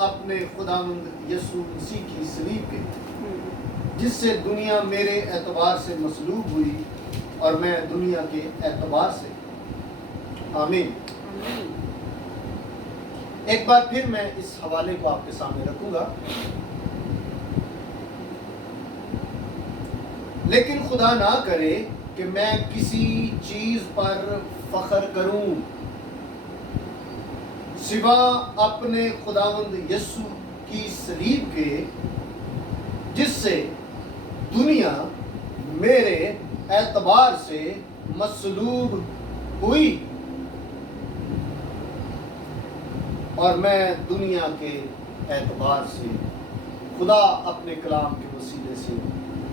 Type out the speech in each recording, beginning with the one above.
اپنے خداوند یسوع مسیح کی صلیب کے جس سے دنیا میرے اعتبار سے مصلوب ہوئی اور میں دنیا کے اعتبار سے۔ آمین۔ ایک بار پھر میں اس حوالے کو آپ کے سامنے رکھوں گا۔ لیکن خدا نہ کرے کہ میں کسی چیز پر فخر کروں سوا اپنے خداوند یسوع کی صلیب کے جس سے دنیا میرے اعتبار سے مصلوب ہوئی اور میں دنیا کے اعتبار سے۔ خدا اپنے کلام کے وسیلے سے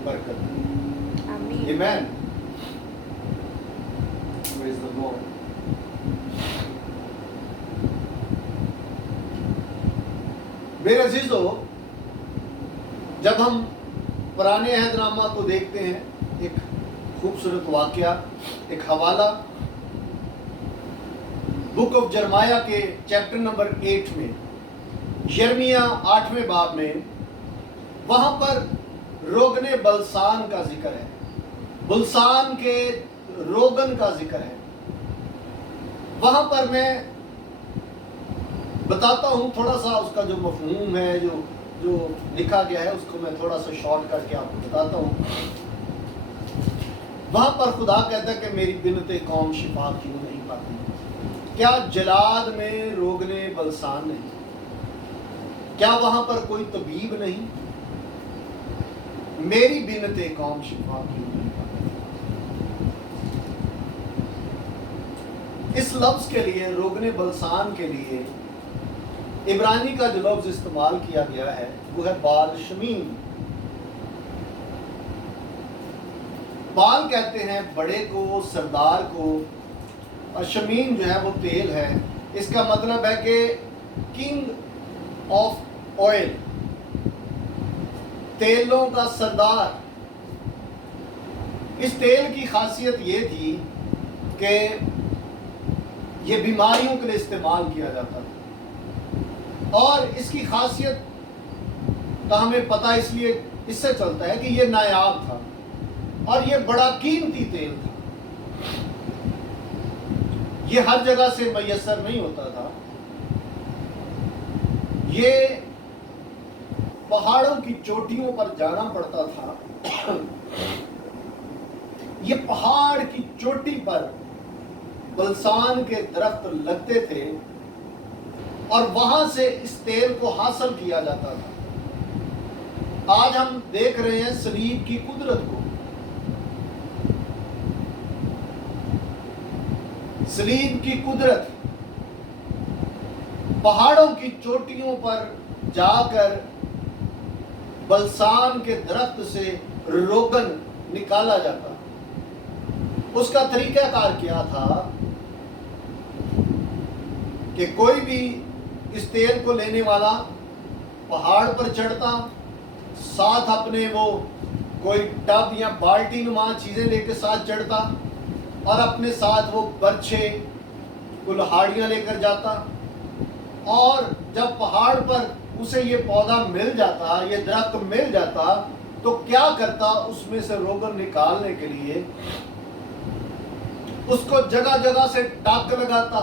برکت دے۔ آمین۔ Praise the Lord۔ میرے عزیزو، جب ہم پرانے عہد نامہ کو دیکھتے ہیں، ایک خوبصورت واقعہ، ایک حوالہ بک آف جرمایہ کے چیپٹر نمبر 8 میں، یرمیہ 8ویں باب میں، وہاں پر روغن بلسان کا ذکر ہے، بلسان کے روغن کا ذکر ہے۔ وہاں پر میں بتاتا ہوں تھوڑا سا اس کا جو مفہوم ہے، جو لکھا گیا ہے، اس کو میں تھوڑا سا شارٹ کر کے آپ کو بتاتا ہوں۔ وہاں پر خدا کہتا ہے کہ میری بنت قوم شفا کیوں نہیں پاتی؟ کیا جلاد میں روغن بلسان نہیں؟ کیا وہاں پر کوئی طبیب نہیں؟ میری بنت قوم شفا کیوں نہیں پاتی؟ اس لفظ کے لیے، روغن بلسان کے لیے عبرانی کا جو لفظ استعمال کیا گیا ہے وہ ہے بال شمیم۔ بال کہتے ہیں بڑے کو، سردار کو، اور شمیم جو ہے وہ تیل ہے۔ اس کا مطلب ہے کہ کنگ آف آئل، تیلوں کا سردار۔ اس تیل کی خاصیت یہ تھی کہ یہ بیماریوں کے لیے استعمال کیا جاتا تھا، اور اس کی خاصیت کا ہمیں پتہ اس لیے اس سے چلتا ہے کہ یہ نایاب تھا اور یہ بڑا قیمتی تیل تھا۔ یہ ہر جگہ سے میسر نہیں ہوتا تھا، یہ پہاڑوں کی چوٹیوں پر جانا پڑتا تھا۔ یہ پہاڑ کی چوٹی پر بلسان کے درخت لگتے تھے اور وہاں سے اس تیل کو حاصل کیا جاتا تھا۔ آج ہم دیکھ رہے ہیں صلیب کی قدرت کو۔ صلیب کی قدرت پہاڑوں کی چوٹیوں پر جا کر بلسان کے درخت سے روغن نکالا جاتا۔ اس کا طریقہ کار کیا تھا کہ کوئی بھی اس تیل کو لینے والا پہاڑ پر چڑھتا، ساتھ اپنے وہ کوئی ٹب یا بالٹی نما چیزیں لے کے ساتھ چڑھتا، اور اپنے ساتھ وہ برچھے، کلہاڑیاں لے کر جاتا، اور جب پہاڑ پر اسے یہ پودا مل جاتا، یہ درخت مل جاتا، تو کیا کرتا؟ اس میں سے روغن نکالنے کے لیے اس کو جگہ جگہ سے ٹاک لگاتا،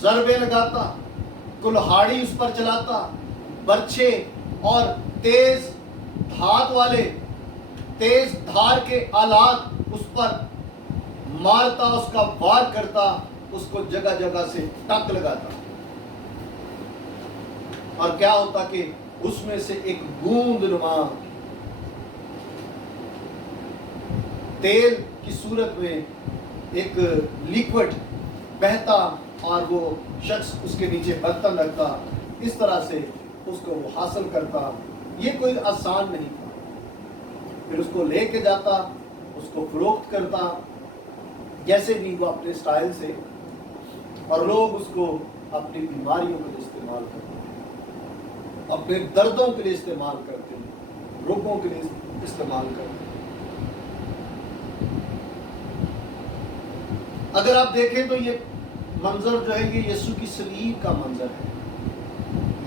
ضربے لگاتا، کلہاڑی اس پر چلاتا، برچھے اور تیز دھات والے، تیز دھار کے آلات اس پر مارتا، اس کا وار کرتا، اس کو جگہ جگہ سے ٹک لگاتا، اور کیا ہوتا کہ اس میں سے ایک بوند نما تیل کی صورت میں ایک لیکوڈ بہتا، اور وہ شخص اس کے نیچے برتن رکھتا، اس طرح سے اس کو وہ حاصل کرتا۔ یہ کوئی آسان نہیں تھا۔ پھر اس کو لے کے جاتا، اس کو فروخت کرتا، جیسے بھی وہ اپنے سٹائل سے، اور لوگ اس کو اپنی بیماریوں کے لیے استعمال کرتے ہیں، اپنے دردوں کے لیے استعمال کرتے ہیں، روگوں کے لیے استعمال کرتے ہیں۔ اگر آپ دیکھیں تو یہ منظر جو ہے یہ یسوع کی صلیب کا منظر ہے۔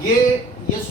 یہ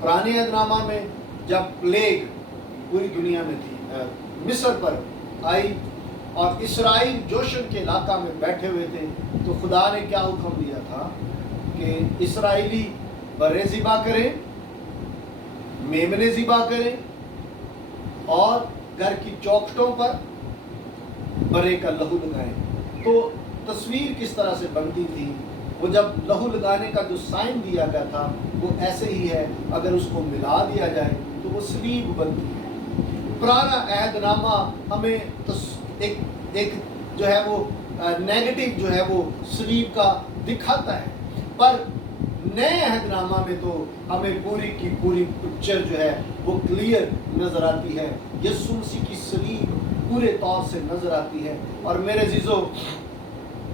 پرانے عہد نامہ میں جب پلیگ پوری دنیا میں تھی، مصر پر آئی اور اسرائیل جوشن کے علاقہ میں بیٹھے ہوئے تھے، تو خدا نے کیا حکم دیا تھا کہ اسرائیلی برے ذبح کریں، میمنے ذبح کریں اور گھر کی چوکھٹوں پر برے کا لہو لگائیں۔ تو تصویر کس طرح سے بنتی تھی؟ وہ جب لہو لگانے کا جو سائن دیا گیا تھا وہ ایسے ہی ہے، اگر اس کو ملا دیا جائے تو وہ سلیب بنتی ہے۔ پرانا عہد نامہ ہمیں ایک جو ہے وہ نیگیٹو جو ہے وہ سلیب کا دکھاتا ہے، پر نئے عہد نامہ میں تو ہمیں پوری کی پوری پکچر جو ہے وہ کلیئر نظر آتی ہے، یسوع مسیح کی سلیب پورے طور سے نظر آتی ہے۔ اور میرے عزیزو،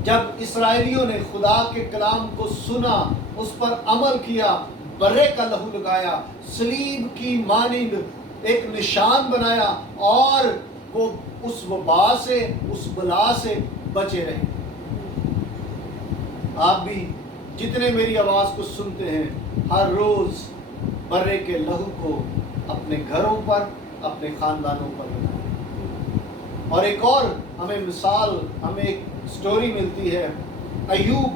جب اسرائیلیوں نے خدا کے کلام کو سنا، اس پر عمل کیا، برے کا لہو لگایا، سلیب کی مانند ایک نشان بنایا، اور وہ اس وبا سے، اس بلا سے بچے رہے۔ آپ بھی جتنے میری آواز کو سنتے ہیں، ہر روز برے کے لہو کو اپنے گھروں پر، اپنے خاندانوں پر بنائیں۔ اور ایک اور ہمیں مثال، ہمیں ایک سٹوری ملتی ہے، ایوب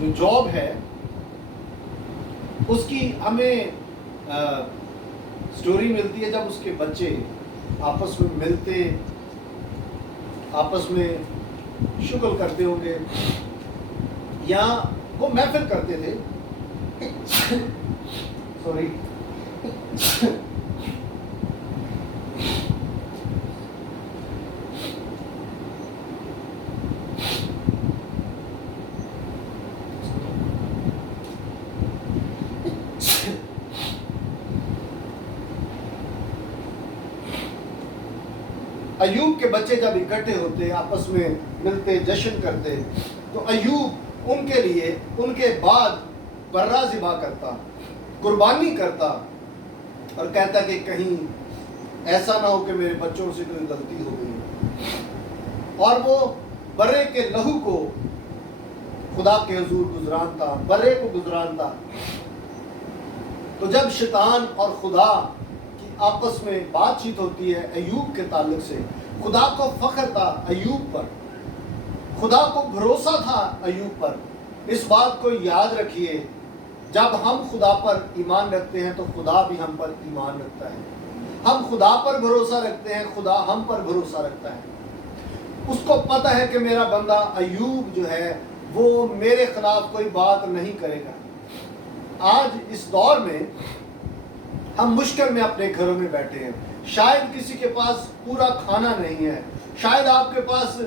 جو جاب ہے اس کی ہمیں سٹوری ملتی ہے، جب اس کے بچے آپس میں ملتے، آپس میں شغل کرتے ہوں گے، یا وہ محفل کرتے تھے سوری ایوب کے بچے جب اکٹھے ہوتے، آپس میں ملتے، جشن کرتے، تو ایوب ان کے لیے، ان کے بعد برہ ذبح کرتا، قربانی کرتا، اور کہتا کہ کہیں ایسا نہ ہو کہ میرے بچوں سے کوئی غلطی ہو گئی، اور وہ برے کے لہو کو خدا کے حضور گزرانتا، برے کو گزرانتا۔ تو جب شیطان اور خدا کی آپس میں بات چیت ہوتی ہے ایوب کے تعلق سے، خدا کو فخر تھا ایوب پر، خدا کو بھروسہ تھا ایوب پر۔ اس بات کو یاد رکھیے، جب ہم خدا پر ایمان رکھتے ہیں تو خدا بھی ہم پر ایمان رکھتا ہے۔ ہم خدا پر بھروسہ رکھتے ہیں، خدا ہم پر بھروسہ رکھتا ہے۔ اس کو پتہ ہے کہ میرا بندہ ایوب جو ہے وہ میرے خلاف کوئی بات نہیں کرے گا۔ آج اس دور میں ہم مشکل میں اپنے گھروں میں بیٹھے ہیں، شاید کسی کے پاس پورا کھانا نہیں ہے، شاید آپ کے پاس،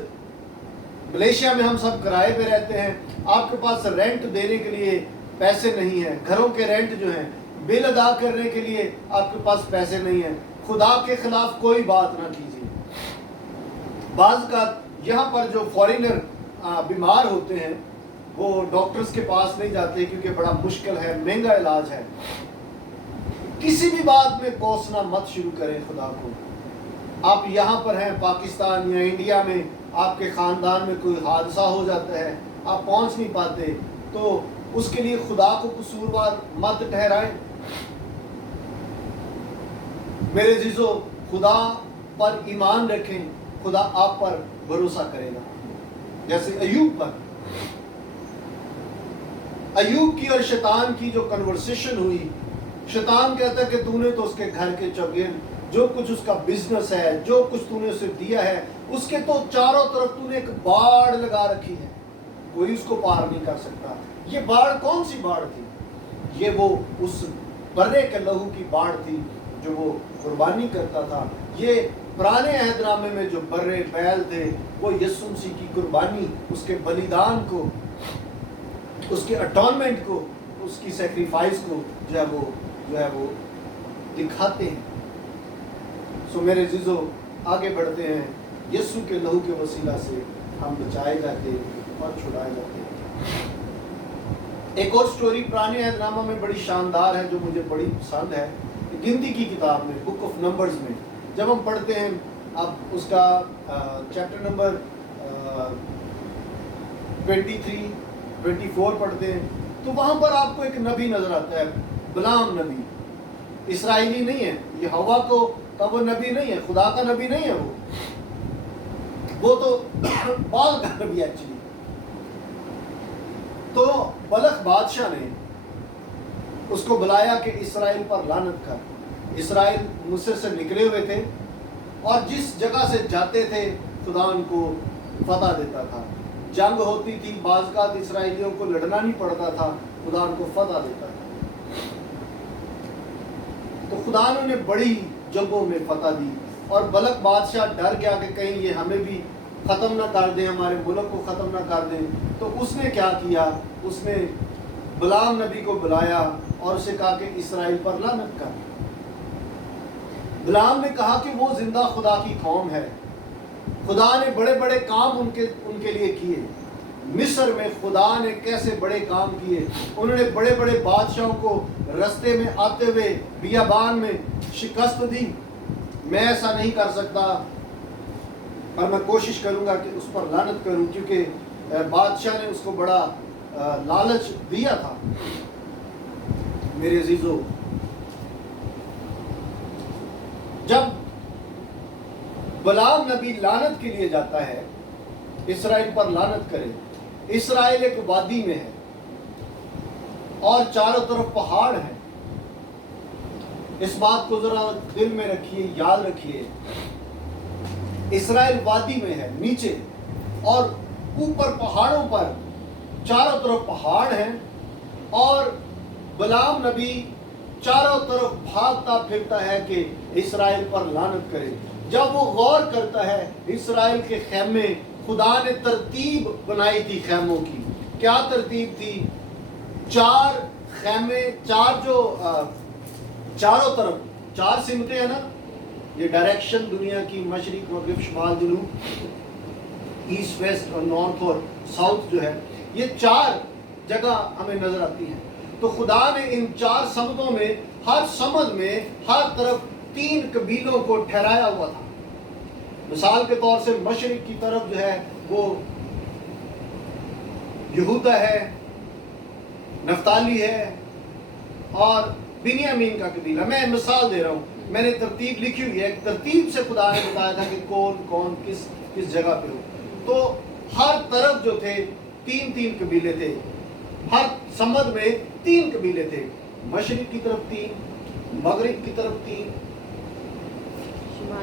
ملیشیا میں ہم سب کرائے پہ رہتے ہیں، آپ کے پاس رینٹ دینے کے لیے پیسے نہیں ہیں، گھروں کے رینٹ جو ہیں، بل ادا کرنے کے لیے آپ کے پاس پیسے نہیں ہیں۔ خدا کے خلاف کوئی بات نہ کیجیے۔ بعض کا یہاں پر جو فورینر بیمار ہوتے ہیں وہ ڈاکٹرز کے پاس نہیں جاتے کیونکہ بڑا مشکل ہے، مہنگا علاج ہے۔ کسی بھی بات میں کوسنا مت شروع کریں خدا کو۔ آپ یہاں پر ہیں پاکستان یا انڈیا میں، آپ کے خاندان میں کوئی حادثہ ہو جاتا ہے، آپ پہنچ نہیں پاتے، تو اس کے لیے خدا کو قصوروار مت ٹھہرائیں۔ میرے عزیزو، خدا پر ایمان رکھیں، خدا آپ پر بھروسہ کرے گا۔ جیسے ایوب پر، ایوب کی اور شیطان کی جو کنورسیشن ہوئی، شیطان کہتا ہے کہ تو نے تو اس کے گھر کے چوگرد جو کچھ اس کا بزنس ہے، جو کچھ تو نے اسے دیا ہے، اس کے تو چاروں طرف تو نے ایک باڑ لگا رکھی ہے، کوئی اس کو پار نہیں کر سکتا۔ یہ باڑ کون سی باڑ تھی؟ یہ وہ اس برے کے لہو کی باڑ تھی جو وہ قربانی کرتا تھا۔ یہ پرانے عہد نامے میں جو برے بیل تھے وہ یسوع مسیح کی قربانی، اس کے بلیدان کو، اس کے اٹونمنٹ کو، اس کی سیکریفائس کو جو ہے وہ دکھاتے ہیں۔ سو میرے عزیزو، آگے بڑھتے ہیں۔ یسوع کے لہو کے وسیلہ سے ہم بچائے جاتے اور چھڑائے جاتے ہیں۔ ایک اور سٹوری پرانے عہد نامہ میں بڑی شاندار ہے جو مجھے بڑی پسند ہے، گنتی کی کتاب میں، بک آف نمبرز میں جب ہم پڑھتے ہیں، اب اس کا چیپٹر نمبر 23-24 پڑھتے ہیں، تو وہاں پر آپ کو ایک نبی نظر آتا ہے، بلام نبی، اسرائیلی نہیں ہے، یہ ہوا کا وہ نبی نہیں ہے، خدا کا نبی نہیں ہے، وہ تو بال کا نبی ایکچولی۔ تو بلق بادشاہ نے اس کو بلایا کہ اسرائیل پر لعنت کر۔ اسرائیل مصر سے نکلے ہوئے تھے اور جس جگہ سے جاتے تھے خدا ان کو فتح دیتا تھا، جنگ ہوتی تھی، بعض اوقات اسرائیلیوں کو لڑنا نہیں پڑتا تھا، خدا ان کو فتح دیتا تھا۔ تو خدا نے بڑی جنگوں میں فتح دی اور بلق بادشاہ ڈر گیا کہ کہیں یہ ہمیں بھی ختم نہ کر دیں، ہمارے ملک کو ختم نہ کر دیں۔ تو اس نے کیا کیا، اس نے بلام نبی کو بلایا اور اسے کہا کہ اسرائیل پر لعنت کر۔ بلام نے کہا کہ وہ زندہ خدا کی قوم ہے، خدا نے بڑے بڑے کام ان کے لیے کیے۔ مصر میں خدا نے کیسے بڑے کام کیے، انہوں نے بڑے بڑے بادشاہوں کو رستے میں آتے ہوئے بیابان میں شکست دی۔ میں ایسا نہیں کر سکتا، پر میں کوشش کروں گا کہ اس پر لعنت کروں، کیونکہ بادشاہ نے اس کو بڑا لالچ دیا تھا۔ میرے عزیزو، جب بلام نبی لعنت کے لیے جاتا ہے اسرائیل پر لعنت کرے، اسرائیل ایک وادی میں ہے اور چاروں طرف پہاڑ ہیں۔ اس بات کو ذرا دل میں رکھیے، یاد رکھیے، اسرائیل وادی میں ہے نیچے، اور اوپر پہاڑوں پر چاروں طرف پہاڑ ہیں، اور بلام نبی چاروں طرف بھاگتا پھرتا ہے کہ اسرائیل پر لعنت کرے۔ جب وہ غور کرتا ہے اسرائیل کے خیمے، خدا نے ترتیب بنائی تھی خیموں کی۔ کیا ترتیب تھی؟ 4 خیمے، 4 جو چاروں طرف 4 سمتیں ہیں نا، یہ ڈائریکشن دنیا کی، مشرق مغرب شمال جنوب، ایسٹ ویسٹ اور نارتھ اور ساؤتھ جو ہے، یہ 4 جگہ ہمیں نظر آتی ہیں۔ تو خدا نے ان 4 سمتوں میں، ہر سمت میں ہر طرف 3 قبیلوں کو ٹھہرایا ہوا تھا۔ مثال کے طور سے مشرق کی طرف جو ہے وہ یہودا ہے، نفتالی ہے اور بنیامین کا قبیلہ۔ میں مثال دے رہا ہوں، میں نے ترتیب لکھی ہوئی ہے، ایک ترتیب سے خدا نے بتایا تھا کہ کون کس جگہ پہ ہو۔ تو ہر طرف جو تھے 3 قبیلے تھے، ہر سمت میں 3 قبیلے تھے، مشرق کی طرف 3، مغرب کی طرف 3،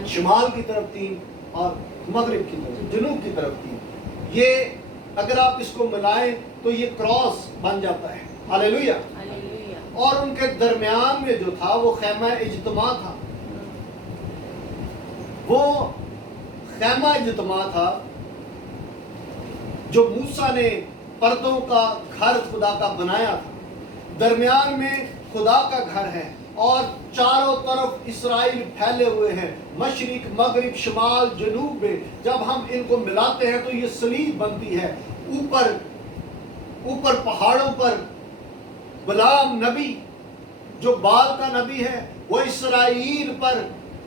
شمال کی طرف 3 اور مغرب کی طرف، جنوب کی طرف 3۔ یہ اگر آپ اس کو ملائیں تو یہ کراس بن جاتا ہے۔ ہاللیلویہ۔ اور ان کے درمیان میں جو تھا وہ خیمہ اجتماع تھا، وہ خیمہ اجتماع تھا جو موسیٰ نے پردوں کا گھر خدا کا بنایا تھا۔ درمیان میں خدا کا گھر ہے اور چاروں طرف اسرائیل پھیلے ہوئے ہیں، مشرق مغرب شمال جنوب میں۔ جب ہم ان کو ملاتے ہیں تو یہ صلیب بنتی ہے۔ اوپر پہاڑوں پر بلام نبی جو بال کا نبی ہے، وہ اسرائیل پر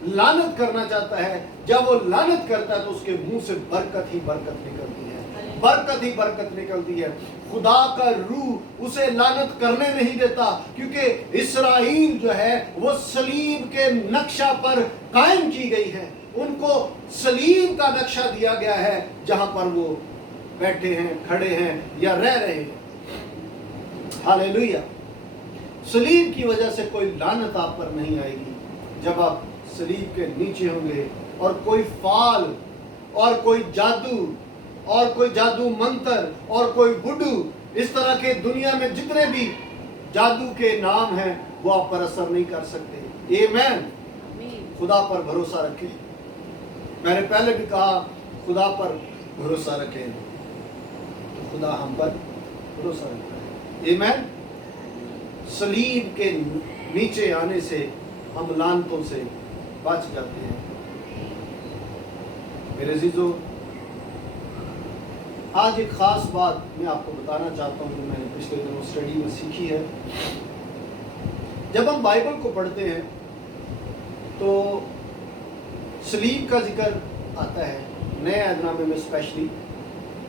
لعنت کرنا چاہتا ہے۔ جب وہ لعنت کرتا ہے تو اس کے منہ سے برکت ہی برکت نکلتی ہے، برکت ہی برکت نکلتی ہے۔ خدا کا روح اسے لعنت کرنے نہیں دیتا، کیونکہ اسرائیل جو ہے وہ صلیب کے نقشہ پر قائم کی گئی ہے۔ ان کو صلیب کا نقشہ دیا گیا ہے، جہاں پر وہ بیٹھے ہیں، کھڑے ہیں یا رہ رہے ہیں۔ ہاللیلویہ۔ صلیب کی وجہ سے کوئی لعنت آپ پر نہیں آئے گی جب آپ صلیب کے نیچے ہوں گے۔ اور کوئی فال اور کوئی جادو اور کوئی جادو منتر اور کوئی بڈو، اس طرح کے دنیا میں جتنے بھی جادو کے نام ہیں، وہ آپ پر اثر نہیں کر سکتے۔ آمین۔ خدا پر بھروسہ رکھیں۔ میں نے پہلے بھی کہا خدا پر بھروسہ رکھیں تو خدا ہم پر بھروسہ رکھتا ہے۔ آمین۔ صلیب کے نیچے آنے سے ہم لعنتوں سے بچ جاتے ہیں۔ میرے عزیزو، آج ایک خاص بات میں آپ کو بتانا چاہتا ہوں جو میں نے پچھلے دنوں اسٹڈی میں سیکھی ہے۔ جب ہم بائبل کو پڑھتے ہیں تو صلیب کا ذکر آتا ہے، نئے عہد نامے میں اسپیشلی،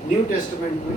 نیو ٹیسٹمنٹ میں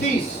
30।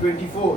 24।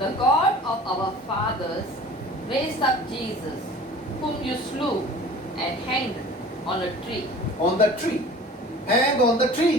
The God of our fathers raised up Jesus, whom you slew and hanged on a tree. On the tree, hang on the tree।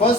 1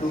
2,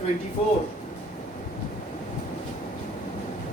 24।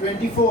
24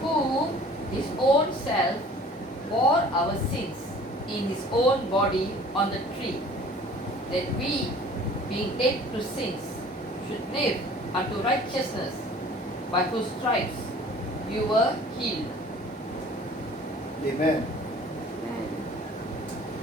Who his own self bore our sins in his own body on the tree, that we, being dead to sins, should live unto righteousness, by whose stripes you were healed. Amen.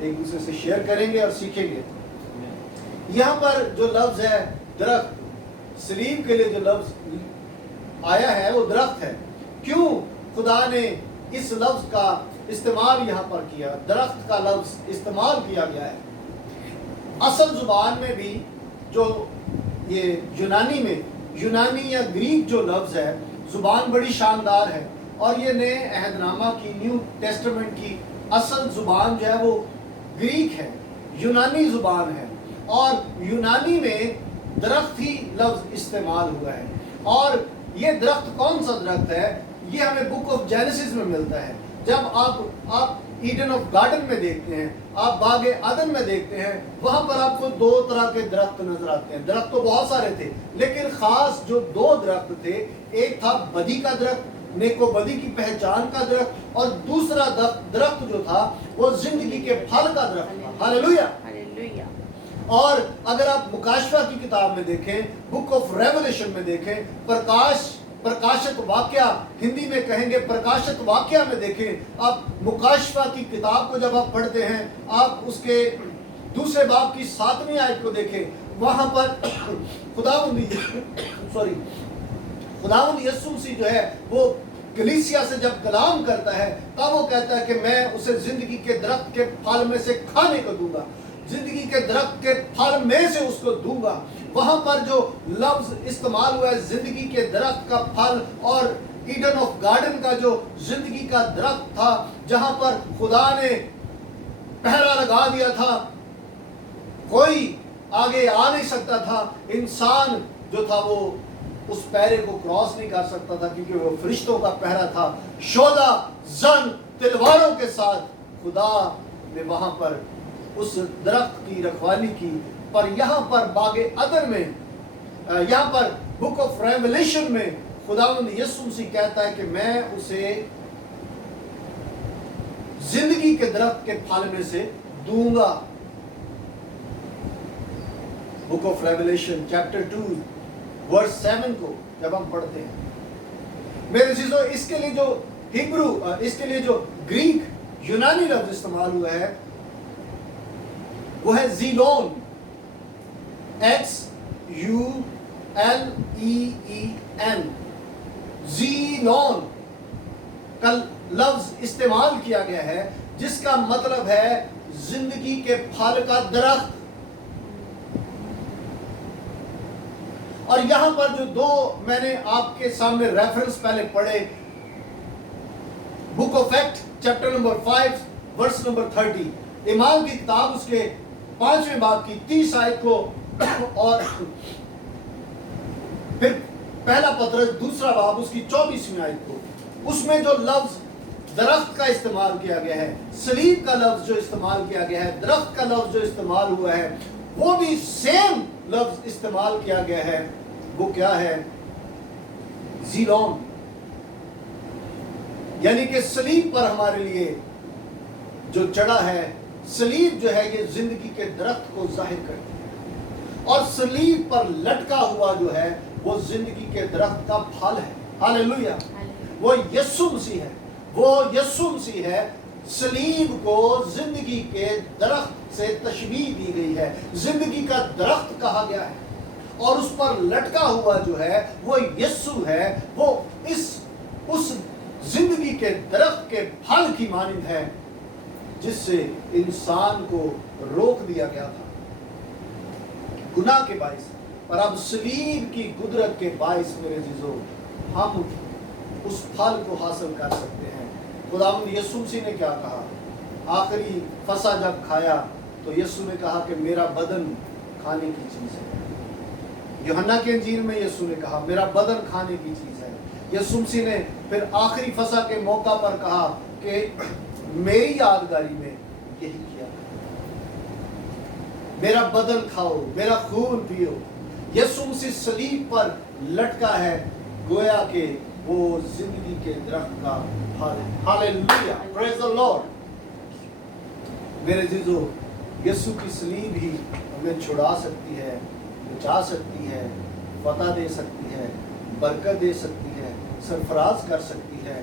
ایک دوسرے سے share کریں گے اور سیکھیں گے. یہاں پر جو لفظ ہے درخت, سلیب کے لیے جو لفظ آیا ہے وہ درخت ہے. کیوں خدا نے اس لفظ کا استعمال یہاں پر کیا؟ درخت کا لفظ استعمال کیا گیا ہے. اصل زبان میں بھی جو یہ یونانی یا گریک جو لفظ ہے, زبان بڑی شاندار ہے, اور یہ نئے عہد نامہ کی, نیو ٹیسٹمنٹ کی اصل زبان جو ہے وہ گریک ہے, یونانی زبان ہے, اور یونانی میں درخت ہی لفظ استعمال ہوا ہے. اور یہ درخت کون سا درخت ہے؟ یہ ہمیں بک آف جینیسس میں ملتا ہے. جب آپ ایڈن آف گارڈن میں دیکھتے ہیں, آپ باغ عدن میں دیکھتے ہیں, وہاں پر آپ کو 2 طرح کے درخت نظر آتے ہیں. درخت تو بہت سارے تھے, لیکن خاص جو 2 درخت تھے, ایک تھا بدی کا درخت, نیک و بدی کی پہچان کا درخت, اور دوسرا درخت جو تھا وہ زندگی کے پھل کا درخت تھا. ہاللیلویہ. اور اگر آپ مکاشفہ کی کتاب میں دیکھیں, بک آف ریولیشن میں دیکھیں, پرکاشت واقعہ, ہندی میں کہیں گے پرکاشت واقعہ میں دیکھیں, آپ مکاشفہ کی کتاب کو جب آپ پڑھتے ہیں, آپ اس کے 2 باب کی 7ویں آیت کو دیکھیں, وہاں پر خداوند یسوع مسیح جو ہے وہ کلیسیا سے جب کلام کرتا ہے, تب وہ کہتا ہے کہ میں اسے زندگی کے درخت کے پھل میں سے کھانے کو دوں گا, زندگی کے درخت کے پھل میں سے اس کو دوں گا. وہاں پر جو لفظ استعمال ہوا ہے زندگی کے درخت کا پھل, اور ایڈن آف گارڈن کا جو زندگی کا درخت تھا, جہاں پر خدا نے پہرا لگا دیا تھا, کوئی آگے آ نہیں سکتا تھا, انسان جو تھا وہ اس پہرے کو کراس نہیں کر سکتا تھا, کیونکہ وہ فرشتوں کا پہرا تھا. شعلہ زن تلواروں کے ساتھ خدا نے وہاں پر اس درخت کی رکھوالی کی. پر یہاں پر باغ عدن میں, یہاں پر بک آف ریولیشن میں خداوند یسوع مسیح کہتا ہے کہ میں اسے زندگی کے درخت کے پھل میں سے دوں گا. بک آف ریولیشن چیپٹر 2 ورس 7 کو جب ہم پڑھتے ہیں, میرے عزیزو, اس کے لیے جو ہیبرو, اس کے لیے جو گریک یونانی لفظ استعمال ہوا ہے وہ ہے زیلون, XULEEN, زیلون کا لفظ استعمال کیا گیا ہے, جس کا مطلب ہے زندگی کے پھل کا درخت. اور یہاں پر جو 2 میں نے آپ کے سامنے ریفرنس پہلے پڑھے, book of act chapter number 5 verse number 30, ایمان کی کتاب اس کے 5ویں باب کی 30 آیت کو, اور پھر پہلا پطرس 2 باب اس کی 24ویں آیت کو, اس میں جو لفظ درخت کا استعمال کیا گیا ہے, سلیب کا لفظ جو استعمال کیا گیا ہے, درخت کا لفظ جو استعمال ہوا ہے, وہ بھی سیم لفظ استعمال کیا گیا ہے. وہ کیا ہے؟ زیلون. یعنی کہ سلیب پر ہمارے لیے جو چڑھا ہے, سلیب جو ہے یہ زندگی کے درخت کو ظاہر کرتی ہے, اور سلیب پر لٹکا ہوا جو ہے وہ زندگی کے درخت کا پھل ہے. ہاللیلویہ. وہ یسوع مسیح ہے, وہ یسوع مسیح ہے. سلیب کو زندگی کے درخت سے تشبیہ دی گئی ہے, زندگی کا درخت کہا گیا ہے, اور اس پر لٹکا ہوا جو ہے وہ یسوع ہے. وہ اس زندگی کے درخت کے پھل کی مانند ہے جس سے انسان کو روک دیا گیا تھا گناہ کے باعث, اور اب سلیب کی قدرت کے باعث میرے عزیزو ہم اس پھل کو حاصل کر سکتے ہیں. خداوند یسوع مسیح نے کیا کہا؟ آخری فسح جب کھایا تو یسوع نے کہا کہ میرا بدن کھانے کی چیز ہے. یوحنا کے انجیل میں یسوع نے کہا میرا بدن کھانے کی چیز ہے. یسوع مسیح نے پھر آخری فسح کے موقع پر کہا کہ میری یادگاری میں یہی کیا, میرا بدن کھاؤ, میرا خون پیو. یسوع مسیح صلیب پر لٹکا ہے, گویا کہ وہ زندگی کے درخت کا پھل ہے. ہاللیلویہ, پریز دی لارڈ. میرے عزیزو, یسوع کی صلیب ہی ہمیں چھڑا سکتی ہے, بچا سکتی ہے, فتح دے سکتی ہے, برکت دے سکتی ہے, سرفراز کر سکتی ہے.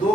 2